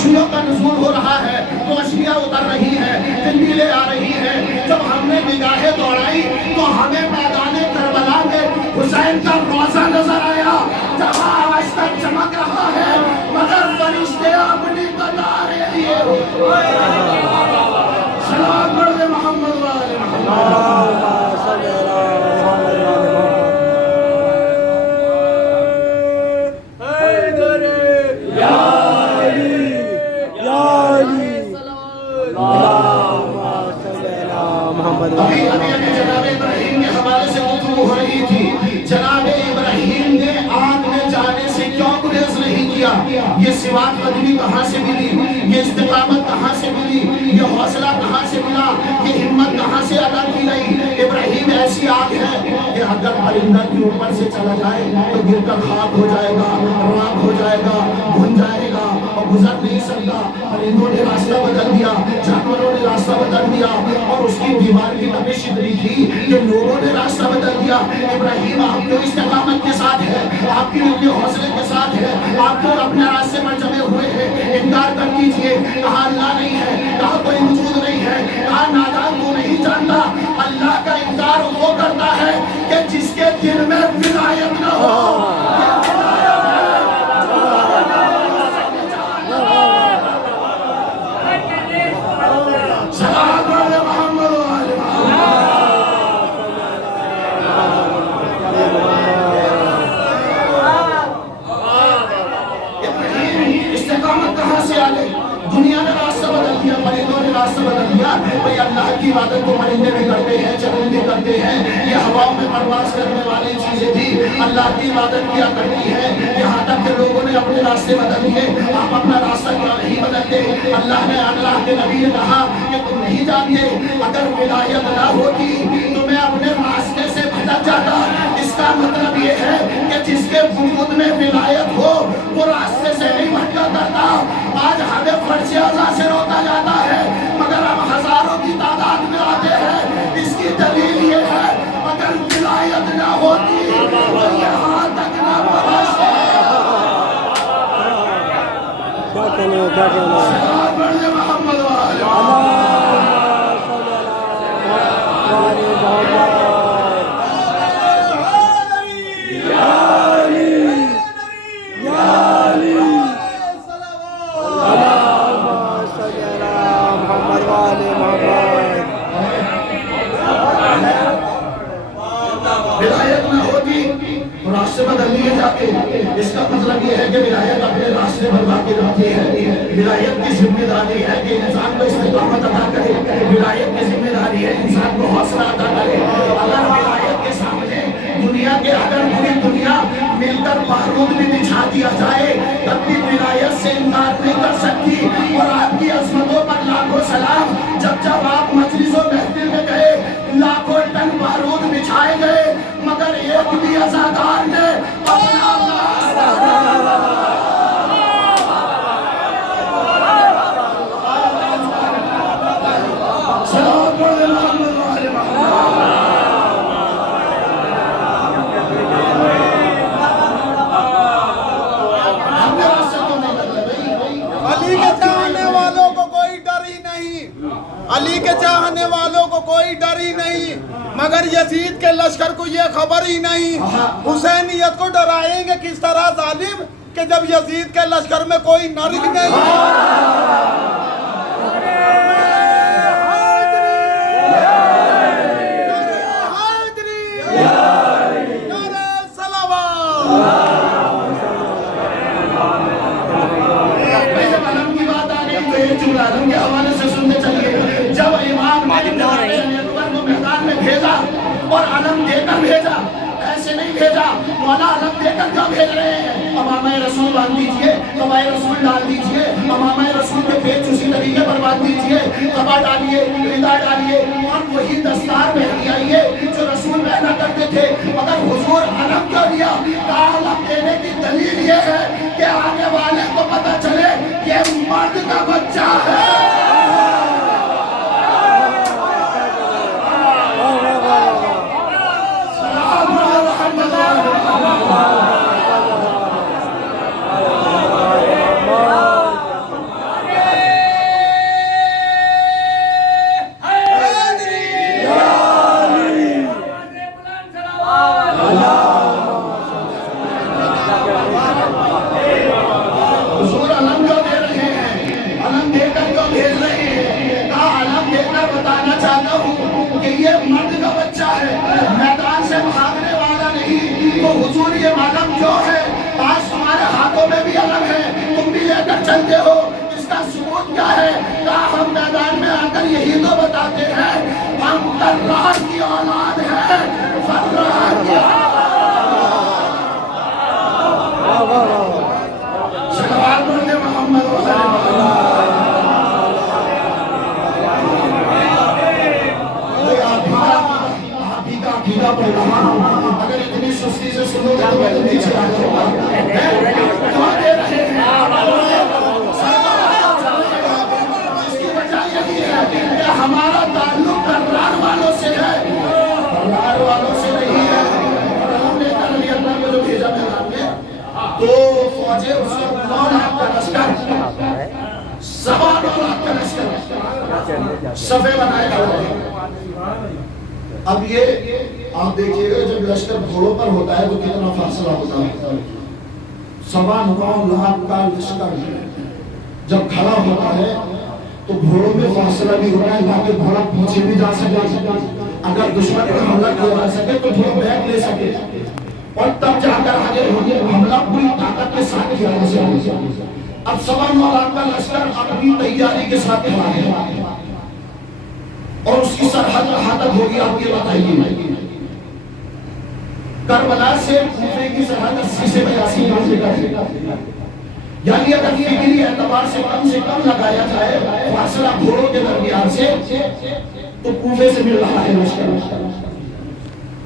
روشنیوں کا نزول ہو رہا ہے، روشنیاں اتر رہی ہے، قندیلیں آ رہی ہیں۔ جب ہم نے نگاہیں دوڑائی تو ہمیں میدان کربلا میں حسین کا روضہ نظر آیا، جہاں آج تک چمک رہا ہے مگر فرشتے اپنی قطاریں لیے ہوئے۔ سلام پڑھ دے محمد والے محمد۔ ابھی جناب ابراہیم کے حوالے سے گفتگو ہو رہی تھی۔ جناب ابراہیم نے آگ میں جانے سے کیوں گریز نہیں کیا؟ یہ سوات قدمی کہاں سے ملی؟ یہ استقامت کہاں سے ملی؟ یہ حوصلہ کہاں سے ملا؟ یہ ہمت کہاں سے ادا کی گئی؟ ابراہیم ایسی آگ ہے کہ اگر پرندہ کے اوپر سے چلا جائے تو گر کر خاک ہو جائے گا، راکھ ہو جائے گا، بھن جائے گا اور گزر نہیں سکتا۔ پرندوں نے راستہ بدل دیا، جانوروں نے راستہ بدل دیا، اور اس کی دیوار کی تپش اتنی تھی کہ لوگوں نے راستہ بدل دیا۔ ابراہیم آپ کو استقامت کے ساتھ ہے، آپ کی اپنے حوصلے کے ساتھ ہے، آپ کو اپنے راستے پر جمے ہوئے ہیں۔ انکار کر دیجئے، کہا اللہ نہیں ہے، کہا کوئی وجود نہیں ہے، کہا نادان کو نہیں جانتا۔ اللہ کا انکار وہ کرتا ہے کہ جس کے دل میں ولایت نہ ہو۔ دنیا نے راستہ بدل دیا، پرندوں نے راستہ بدل دیا۔ بھئی اللہ کی عبادت کو پرندے بھی کرتے ہیں، چرند بھی کرتے ہیں، یہ ہواؤں میں پرواز کرنے والی چیزیں بھی اللہ کی عبادت کیا کرتی ہیں۔ یہاں تک کہ لوگوں نے اپنے راستے بدل دیے، آپ اپنا راستہ کیوں نہیں بدلتے؟ اللہ کے نبی نے کہا کہ تم نہیں جانتے، اگر ولایت نہ ہوتی تو میں اپنے راستے سے بھٹک جاتا۔ اس کا مطلب یہ ہے کہ جس کے وجود میں ولایت ہو وہ راستے سے نہیں بھٹکا کرتا۔ آج ہمیں فرض اعضا سے روکا جاتا ہے مگر ہم ہزاروں کی تعداد میں آتے ہیں۔ اس کی دلیل یہ ہے اگر ولایت نہ ہوتی تو یہاں تک نہ پہنچتے۔ سلام پڑھ دے محمد والے ولایت نہ ہوتی تو راستے بدل لیے جاتے۔ اس کا مطلب یہ ہے کہ ولایت اپنے راستے پر باقی رہتی ہے۔ ولایت کی ذمہ داری ہے کہ انسان کو استقامت عطا کرے، ولایت کی ذمہ داری ہے انسان کو حوصلہ عطا کرے۔ اگر ولایت کے سامنے دنیا کے اگر پوری دنیا مل کر بارود بھی بچھا دیا جائے تب بھی ولایت سے انکار نہیں کر سکتی۔ اور آپ کی عظمتوں پر لاکھوں سلام، جب آپ مجلس و محفل میں گئے لاکھوں ٹن بارود بچھائے گئے مگر ایک بھی عزادار نے اپنا سلام پڑھ محمد والے علی کے چاہنے والوں کو کوئی ڈر ہی نہیں، علی کے چاہنے والوں کو کوئی ڈر ہی نہیں، مگر یزید کے لشکر کو یہ خبر ہی نہیں۔ حسینیت کو ڈرائیں گے کس طرح ظالم کہ جب یزید کے لشکر میں کوئی نرگ نہیں۔ علم کے حوالے سے سننے چلیے۔ جب امام نے اکبر کو میدان میں بھیجا اور علم دے کر بھیجا، ایسے نہیں بھیجا، مولا علم دے کر کیا بھیج رہے ہیں؟ امامہ رسول باندھ دیجئے، قبائے رسول ڈال دیجئے، امامہ رسول کے پیچ اسی طریقے پر باندھ دیجئے، قبا ڈالیے، ردہ ڈالیے اور وہی دستار پہنی آئیے جو رسول پہنا کرتے تھے۔ مگر حضور علم کیوں دیا؟ کہا علم دینے کی دلیل یہ ہے کہ آنے والے کو پتہ چلے یہ مرد کا بچہ ہے۔ بتانا چاہتا ہوں کہ یہ مرد کا بچہ ہے، میدان سے بھاگنے والا نہیں۔ تو حضور یہ علم جو ہے آج تمہارے ہاتھوں میں بھی علم ہے، تم بھی لے کر چلتے ہو، اس کا ثبوت کیا ہے؟ کہا ہم میدان میں آ کر یہی تو بتاتے ہیں ہم کرار کی اولاد ہیں، فرار کی صلوات پڑھنے محمد و آل محمد۔ عقیدہ پڑھ رہا ہوں، اگر اتنی سستی سے سنو گے تو میں تو نیچے آ جاؤں گا۔ دعا دے رہے ہیں اس کی وجہ یہی ہے کہ ہمارا تعلق کرار والوں سے ہے، کرار والوں سے نہیں ہے۔ اور ہم نے علی اللہ کو جو بھیجا میدان میں تو فوجیں اس کو 9 لاکھ کا لشکر، 9 لاکھ کا لشکر صفے بنائے گئے۔ اب یہ آپ دیکھیے گا جب لشکر گھوڑوں پر ہوتا ہے تو کتنا فاصلہ ہوتا ہے، 9.25 لاکھ کا لشکر جب کھڑا ہوتا ہے تو گھوڑوں میں فاصلہ بھی ہوتا ہے تاکہ گھوڑا پیچھے بھی جا سکے، اگر دشمن پر حملہ کیا جا سکے تو تھوڑا بیک لے سکے، اور تب جا کر آگے حملہ پوری طاقت کے ساتھ کیا جا سکے۔ اب 9.25 لاکھ کا لشکر اپنی تیاری کے ساتھ کھڑا ہے، اور اس کی سرحد کہاں تک ہوگی آپ یہ بتائیے؟ کربلا سے کوفے کی سرحد 80 سے 82 کلومیٹر ہے، یعنی اگر فکری اعتبار سے کم لگایا جائے فاصلہ گھوڑوں کے درمیان سے تو کوفے سے مل رہا ہے لشکر،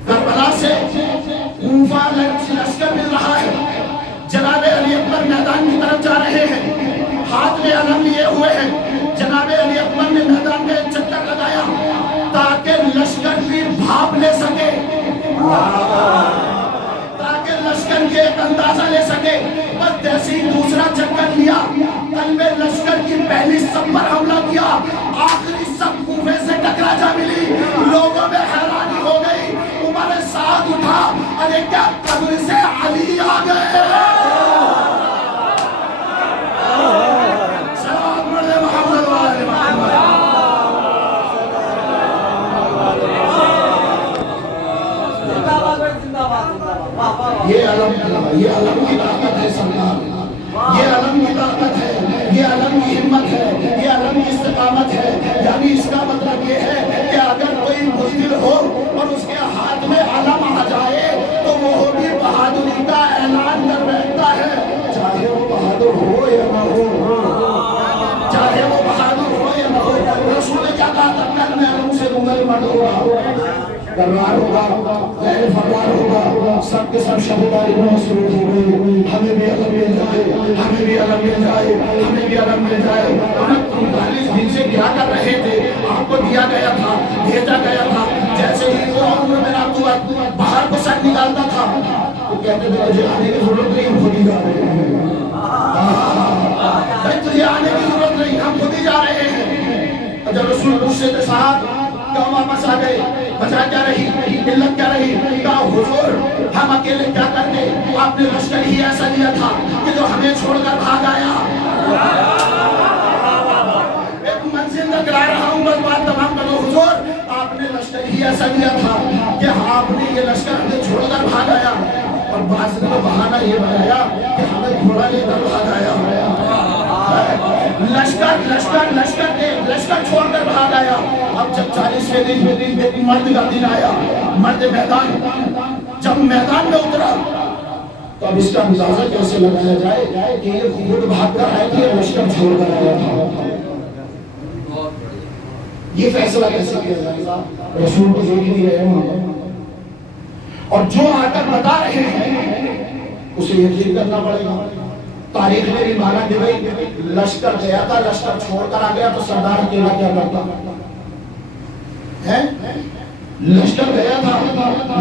کربلا سے کوفہ لشکر مل رہا ہے۔ جناب علی اکبر میدان کی طرف جا رہے ہیں، ہاتھ میں علم لیے ہوئے ہیں۔ جناب علی اکبر نے میدان میں ایک چکر لگایا تاکہ لشکر بھی بھاپ لے سکے، تاکہ لشکر کے ایک اندازہ لے سکے۔ بس جیسے ہی دوسرا چکر لیا، قلب لشکر کی پہلی سب پر حملہ کیا، آخری سب کوفے سے ٹکرا جا ملی۔ لوگوں میں حیرانی ہو گئی، عمر سعد اٹھا، ارے کیا قبر سے علی آ گئے؟ یہ علم کی طاقت ہے سردار، یہ علم کی طاقت ہے، یہ علم کی ہمت ہے، یہ علم کی استقامت ہے۔ یعنی اس کا مطلب یہ ہے کہ اگر کوئی بزدل ہو اور اس کے ہاتھ میں علم آ جائے تو وہ بھی بہادری کا اعلان کر بیٹھتا ہے، چاہے وہ بہادر ہو یا نہ ہو، چاہے وہ بہادر ہو یا نہ ہو۔ رسول نے کیا کہا تھا؟ کل میں علم سے منگل مٹ ہوگا، کرار ہوگا، غیر فرار ہوگا، سب کے سب شہدائی میں مسرور ہو گئی۔ ہمیں بھی علم مل جائے، ہمیں بھی علم مل جائے، ہمیں بھی علم مل جائے۔ 39 دن سے کیا کر رہے تھے؟ آپ کو دیا گیا تھا، بھیجا گیا تھا۔ جیسے ہی وہ عمر میں ناتوت باہر کو سر نکالتا تھا تو کہتے تھے مجھے آنے کی ضرورت نہیں، ہم خود ہی جا رہے ہیں، تجھے آنے کی ضرورت نہیں، ہم خود ہی جا رہے ہیں۔ اور جب رسول پوچھتے تھے صاحب کیوں واپس آ گئے، وجہ کیا رہی، علت کیا رہی؟ کہا حضور ہم اکیلے کیا کرتے، آپ نے لشکر ہی ایسا لیا تھا کہ جو ہمیں چھوڑ کر بھاگ آیا۔ ایک منزل تک لا رہا ہوں، بس بات تمام کرو۔ حضور آپ نے لشکر ہی ایسا لیا تھا کہ آپ نے یہ لشکر ہمیں چھوڑ کر بھاگ آیا، اور بعض نے بہانہ یہ بنایا کہ ہمیں گھوڑا لے کر بھاگ آیا۔ لشکر چھوڑ کر بھاگ آیا۔ اب جب 40ویں دن مرد کا دن آیا، مرد میدان جب میدان میں اترا تو اب اس کا اندازہ کیسے لگایا جائے کہ یہ خود بھاگ کر آیا تھا یا لشکر چھوڑ کر آیا تھا؟ یہ فیصلہ کیسے کیا جائے گا؟ رسول کو دیکھ نہیں رہے ہیں اور جو آ کر بتا رہے ہیں اسے یقین کرنا پڑے گا۔ تاریخ میں بھی مانا کہ بھئی لشکر گیا تھا، لشکر چھوڑ کر آ گیا تو سردار اکیلا کیا کرتا ہے؟ لشکر گیا تھا،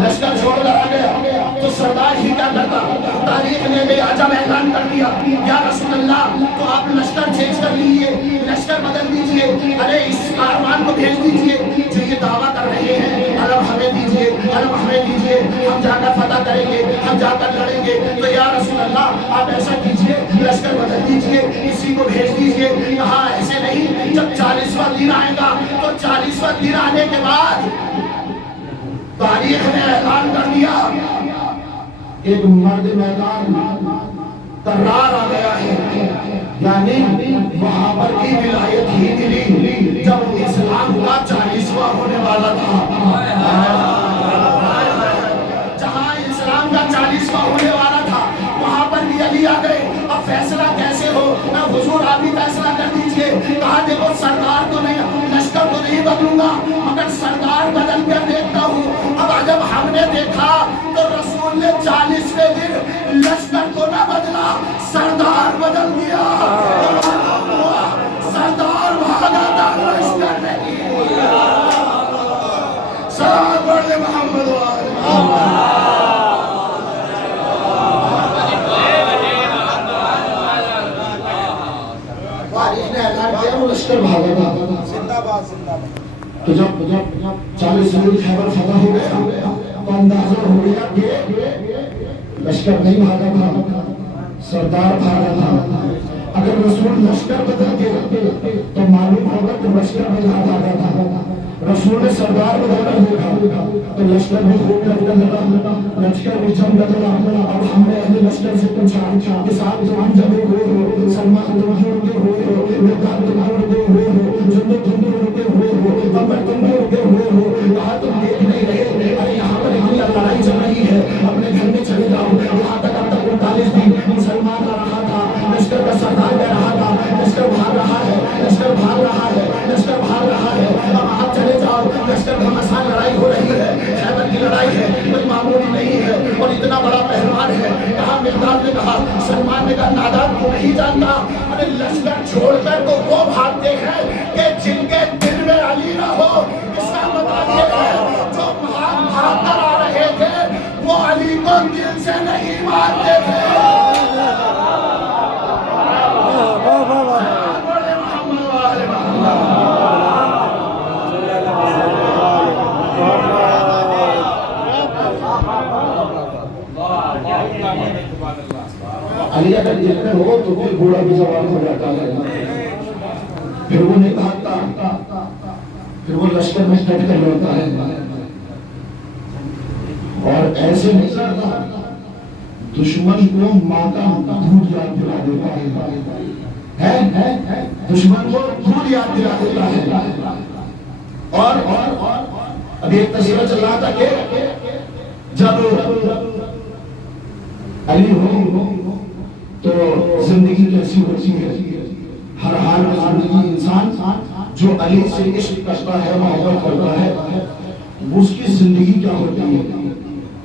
لشکر چھوڑ کر آ گیا تو سردار ہی کیا کرتا؟ تاریخ نے بھی عجب اعلان کر دیا یا رسول اللہ تو آپ لشکر چینج کر لیجئے، لشکر بدل دیجئے، ارے اس کاروان کو بھیج دیجئے جو یہ دعویٰ کر رہے ہیں علم ہمیں دیجئے، علم ہمیں دیجئے، ہم جا کر فتح کریں گے، ہم جا کر لڑیں گے۔ تو یا رسول اللہ آپ ایسا کیجئے، لشکر بدل دیجئے، کسی کو بھیج دیجئے۔ کہا ایسے نہیں، جب 40واں دن آئے گا تو 40واں پھر آنے کے بعد تاریخ نے اعلان کر دیا ایک مرد میدان ترار آ گیا ہے، یعنی وہاں پر کی ولایت ہی ملی جب اسلام کا 40واں ہونے والا تھا۔ جہاں اسلام کا 40واں ہونے والا تھا وہاں پر بھی علی آ گئے۔ اب فیصلہ کیسے ہو؟ حضور آپ ہی فیصلہ کر دیجئے۔ کہا دیکھو سردار تو نہیں، لشکر تو نہیں بدلوں گا، مگر سردار بدل کر دیکھتا ہوں۔ اب جب ہم نے دیکھا تو رسول نے 40ویں دن لشکر کو نہ بدلا، سردار بدل دیا۔ سردار بھاگا تھا، لشکر نہیں۔ سلام پڑھے محمد لشکر بھاگا تھا۔ زندہ باد زندہ باد۔ تو جب 40 سال خیبر فتح ہو گیا تو اندازہ ہو گیا کہ لشکر نہیں بھاگا تھا، سردار بھاگا تھا۔ اگر رسول لشکر بدل کے تو معلوم ہوگا کہ لشکر بدلا بھاگا تھا۔ رسول نے سردار بدل کر دیکھا تو لشکر بھی خوب لگنے لگا، لشکر بھی جم لگا۔ اب ہم نے اہل لشکر سے پوچھا کہ صاحب تم جمے ہوئے ہو، سلمان تم جڑے ہوئے ہو، مقداد تم جڑے ہوئے ہو، جندب تم جڑے ہوئے ہو، عمر تم جڑے ہوئے ہو، یہاں تم دیکھ نہیں رہے؟ ارے یہاں پر اتنی لڑائی چل رہی ہے، اپنے گھر میں چلے جاؤ۔ یہاں تک اب تک 39 دن مسلمان آ رہا تھا، لشکر کا سردار کہہ رہا تھا لشکر بھاگ رہا ہے، لشکر بھاگ رہا ہے، لشکر بھاگ رہا ہے۔ اب آپ چلے جاؤ، لشکر گھمسان لڑائی ہو رہی ہے، خیبر کی لڑائی ہے، کوئی معمولی نہیں ہے اور اتنا بڑا پہلوان ہے۔ کہا مقداد نے کہا، سلمان نے کہا نادان تو نہیں جانتا، ارے لشکر چھوڑ کر تو وہ بھاگتے ہیں کہ جن کے دل میں علی نہ ہو۔ اس کا مطلب یہ ہے جو بھاگ کر آ رہے تھے وہ علی کو دل سے نہیں مانتے تھے۔ علی اگر جتنے ہو تو پھر گھوڑا بھی سوار ہو جاتا ہے، پھر وہ نہیں بھاگتا، پھر وہ لشکر میں ڈٹ کر لڑتا ہے اور ایسے نہیں لڑتا، دشمن کو ماں کا دودھ یاد دلا دیتا ہے، دشمن کو دودھ یاد دلا دیتا ہے۔ اور ابھی ایک تصویر چل رہا تھا کہ جب علی ہو تو زندگی کیسی ہوتی ہے، ہر حال میں زندگی انسان جو علی سے عشق کرتا ہے، محبت کرتا ہے، اس کی زندگی کیا ہوتی ہے،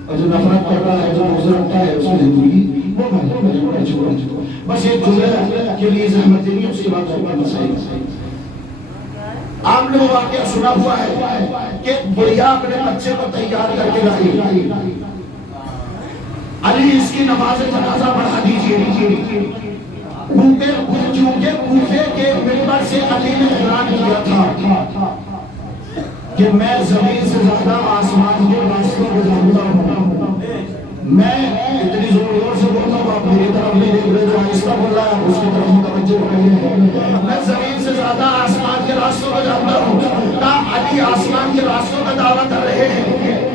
اور جو نفرت کرتا ہے، جو بغض رکھتا ہے، اس کی زندگی وہ بس ایک جملے کے لیے زحمت دینی، اس کے بعد ہوگا مسائل۔ آپ نے وہ واقعہ سنا ہوا ہے کہ بڑھیا اپنے بچے کو تیار کر کے لائی، علی اس کی نماز جنازہ پڑھا دیجئے، کیونکہ کوفے کے منبر سے علی نے اعلان کیا تھا کہ میں زمین سے زیادہ آسمان کے راستوں کو جانتا ہوں۔ میں اتنی زور سے بولتا ہوں، آپ میری طرف نہیں دیکھ رہے، جو آہستہ بول رہا ہے اس کی طرف متوجہ ہو رہی ہے۔ میں زمین سے زیادہ آسمان کے راستوں کو جانتا ہوں۔ کہا علی آسمان کے راستوں کا دعویٰ کر رہے ہیں،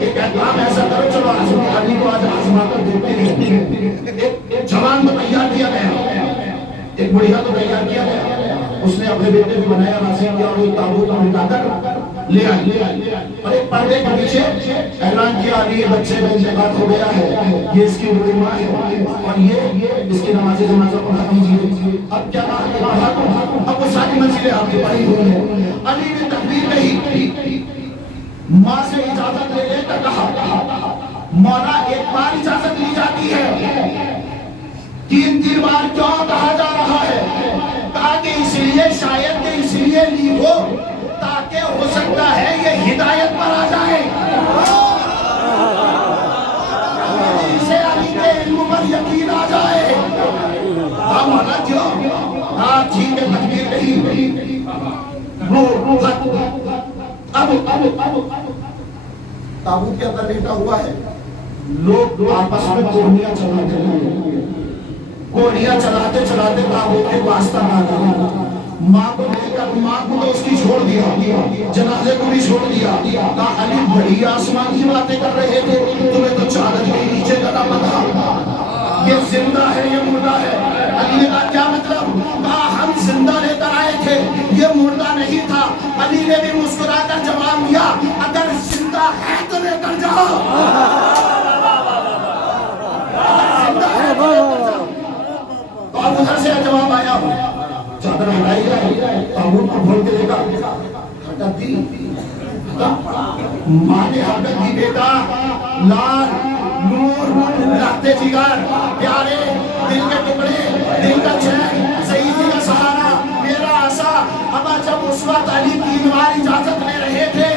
ایک احترام ایسا کرو، چلو علی کو آج آسمان پر دیکھتے ہیں۔ ایک جوان کو تیار کیا گیا، ایک بڑھیا کو تیار کیا گیا، اس نے اپنے بیٹے کو بنایا، ناصر کیا اور ایک تابوت کو اٹھا کر لے آئی اور ایک پردے کے پیچھے اعلان کیا علی یہ بچے کا انتقال ہو گیا ہے، یہ اس کی بڑی ماں ہے اور یہ اس کی نماز جنازہ پڑھا دیجیے۔ اب کیا کہا، اب وہ ساری منزلیں آپ کی پڑھی ہوئی ہیں۔ علی نے تکبیر نہیں، ماں سے اجازت لے لے کر کہا مولا ایک بار اجازت لی جاتی ہے، تین بار کیوں کہا جا رہا ہے؟ کہا کہ اس لیے شاید کہ اس لیے لی ہو تاکہ ہو سکتا ہے یہ ہدایت پر آ جائے، اسے علی کے علم پر یقین آ جائے۔ مولا کیوں؟ ہاں ٹھیک ہے، تکبیر نہیں، اب تابوت کے اندر لیٹا ہوا ہے، لوگ آپس میں کوڑیاں چلاتے ہیں، کوڑیاں چلاتے چلاتے تابوت کے واسطہ نہ گئے، ماں کو لے کر ماں کو تو اس کی چھوڑ دیا, جنازے کو بھی چھوڑ دیا. کہا علی بڑی آسمان کی باتیں کر رہے تھے, تمہیں تو چادر کے نیچے کا نہ پتا یہ زندہ ہے یہ مردہ ہے. علی نے کہا کیا مطلب؟ کہا ہم زندہ لے کر آئے تھے, یہ مردہ نہیں تھا. علی نے بھی مسکرا کر جواب دیا اگر زندہ ہے تو لے کر جاؤ, تو اب ادھر سے جواب آیا, چادر ہٹائی جائے, تابوت کو کھول کے دیکھا, ہٹا دی. ماں نے حرکت کی, بیٹا لال نور رہتے جگر پیارے دل کے ٹکڑے, دل کا چین, ضعیفی کا سہارا, میرا آسا. ابا جب اس وقت علی 3 بار اجازت لے رہے تھے,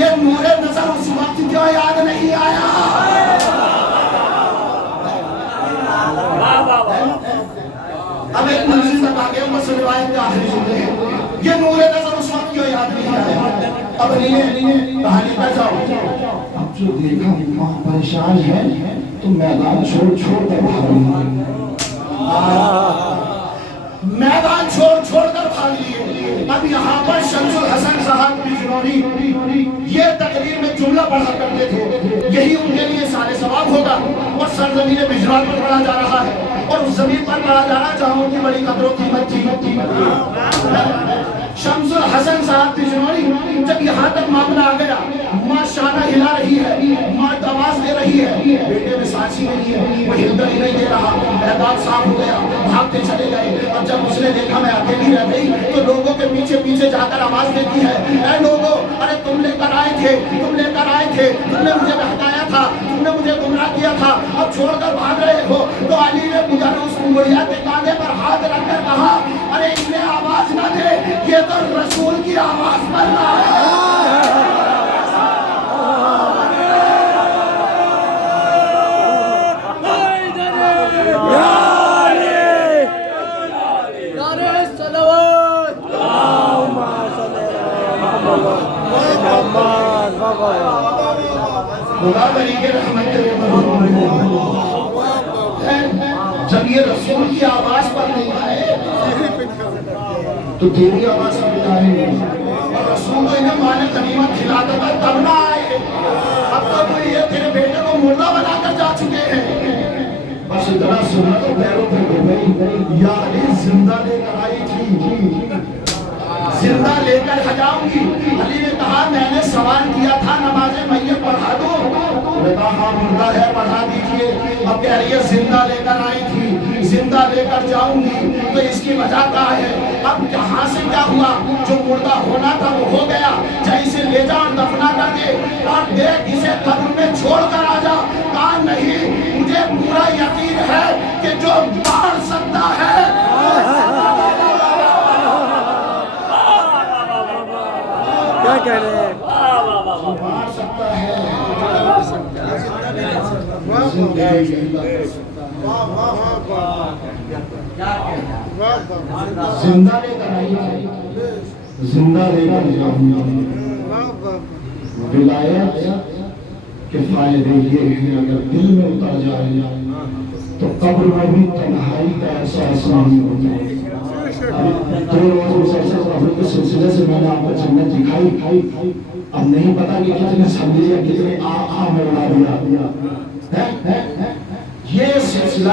یہ نور نظر اس وقت کیوں یاد نہیں آیا؟ اب ایک منزل تک آگے بس روایت کے آخری جملے ہیں, یہ نور نظر اس وقت کیوں یاد نہیں آیا؟ اب علی نے کہانی پر جاؤ, اب جو دیکھا ماں پریشان ہے تو میدان چھوڑ کر بھاگ لیے, میدان چھوڑ کر بھاگ لیے. اب یہاں پر شمس الحسن صاحب بجنونی یہ تقریر میں جملہ پڑھا کرتے تھے, یہی ان کے لیے سال ثواب ہوگا. اور سرزمین بجنون پر پڑھا جا رہا ہے, اور اس زمین پر پڑھا جا رہا جہاں ان کی بڑی قدر و قیمت تھی. شمس الحسن صاحب بجنونی جب یہاں تک معاملہ آ گیا, ماں شانہ ہلا رہی ہے, ماں آواز دے رہی ہے, بیٹے میں سانس ہی نہیں ہے, وہ ہلدر ہی نہیں دے رہا, میدان صاف ہو گیا, بھاگتے چلے گئے. اور جب اس نے دیکھا میں اکیلی رہ گئی تو لوگوں کے پیچھے پیچھے جا کر آواز دیتی ہے, اے لوگوں, ارے تم لے کر آئے تھے, تم نے مجھے بہکایا تھا, تم نے مجھے گمراہ کیا تھا, اب چھوڑ کر بھاگ رہے ہو. تو علی نے ادھر اس انگلیاں کے کاندھے پر ہاتھ رکھ کر کہا, ارے انہیں آواز نہ دے, یہ تو رسول کی آواز پر نہ ہے. خدا بری کے رحمت جب یہ رسول کی آواز پر نہیں آئے تو تیری آواز پر آئے, اور رسول کو انہیں مال غنیمت کھلاتا تھا تب نہ آئے. اب تو یہ تیرے بیٹے کو مردہ بنا کر جا چکے ہیں. بس اتنا سنا تو پیروں پہ ہو گئی, یا علی زندہ لے کر آئی تھی, زندہ لے کر جاؤں گی. علی نے کہا میں نے سوال کیا تھا نماز میت پڑھا دو, نے کہا ہاں مردہ ہے پڑھا دیجئے. اب کہہ رہی ہے زندہ لے کر آئی تھی, زندہ لے کر جاؤں گی, تو اس کی وجہ کیا ہے؟ اب کہاں سے کیا ہوا؟ جو مردہ ہونا تھا وہ ہو گیا, چاہے اسے لے جا اور دفنا کر دے, اور دیکھ اسے قبر میں چھوڑ کر آ جا. کہا نہیں, مجھے پورا یقین ہے کہ جو مار سکتا ہے کیا کہہ رہے ہیں, مار سکتا ہے. زندہ لے کر آئی, زندہ لے کر جاؤں. ولایت کے فائدے یہ ہیں اگر دل میں اتر جائے تو قبر میں بھی تنہائی کا احساس نہیں ہوتا. 2 روز مسلسل قبر کے سلسلے سے میں نے آپ کو جنت دکھائی, اب نہیں پتا کہ کتنے سمجھے یا کتنے آنکھاں میں بنا دیا. یہ سلسلہ